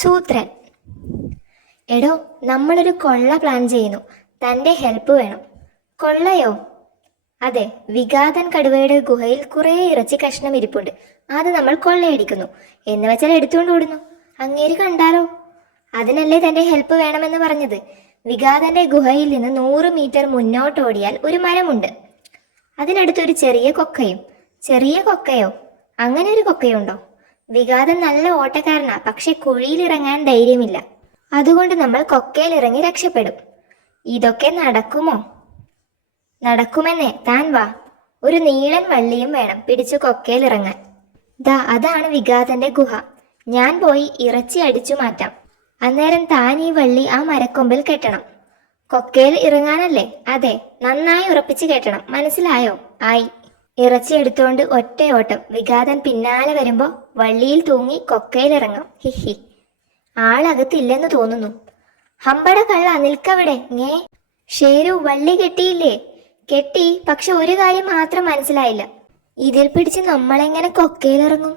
സൂത്രൻ. എടോ, നമ്മളൊരു കൊള്ള പ്ലാൻ ചെയ്യുന്നു. തൻ്റെ ഹെൽപ്പ് വേണം. കൊള്ളയോ? അതെ, വിഘാതൻ കടുവയുടെ ഗുഹയിൽ കുറേ ഇറച്ചി കഷ്ണം ഇരിപ്പുണ്ട്. അത് നമ്മൾ കൊള്ളയടിക്കുന്നു എന്ന് വെച്ചാൽ എടുത്തുകൊണ്ട് ഓടുന്നു. അങ്ങേര് കണ്ടാലോ? അതിനല്ലേ തൻ്റെ ഹെൽപ്പ് വേണമെന്ന് പറഞ്ഞത്. വിഘാതന്റെ ഗുഹയിൽ നിന്ന് 100 മീറ്റർ മുന്നോട്ടോടിയാൽ ഒരു മരമുണ്ട്. അതിനടുത്തൊരു ചെറിയ കൊക്കയും. ചെറിയ കൊക്കയോ? അങ്ങനെ ഒരു കൊക്കയുണ്ടോ? വിഘാതൻ നല്ല ഓട്ടക്കാരനാ, പക്ഷെ കുഴിയിലിറങ്ങാൻ ധൈര്യമില്ല. അതുകൊണ്ട് നമ്മൾ കൊക്കയിലിറങ്ങി രക്ഷപ്പെടും. ഇതൊക്കെ നടക്കുമോ? നടക്കുമെന്നേ. താൻ വാ. ഒരു നീളൻ വള്ളിയും വേണം പിടിച്ചു കൊക്കയിലിറങ്ങാൻ. ദാ അതാണ് വിഘാതന്റെ ഗുഹ. ഞാൻ പോയി ഇറച്ചി അടിച്ചു മാറ്റാം. അന്നേരം താൻ ഈ വള്ളി ആ മരക്കൊമ്പിൽ കെട്ടണം. കൊക്കയിൽ ഇറങ്ങാനല്ലേ? അതെ, നന്നായി ഉറപ്പിച്ച് കെട്ടണം. മനസ്സിലായോ? ആയി. ഇറച്ചി എടുത്തുകൊണ്ട് ഒറ്റയോട്ടം. വിഘാതൻ പിന്നാലെ വരുമ്പോ വള്ളിയിൽ തൂങ്ങി കൊക്കയിലിറങ്ങാം. ഹിഹി. ആളകത്തില്ലെന്ന് തോന്നുന്നു. ഹമ്പട കള്ള, നിൽക്കവിടെ. ഞേ ഷേരു, വള്ളി കെട്ടിയില്ലേ? കെട്ടി, പക്ഷെ ഒരു കാര്യം മാത്രം മനസ്സിലായില്ല. ഇതിൽ പിടിച്ച് നമ്മളെങ്ങനെ കൊക്കയിലിറങ്ങും?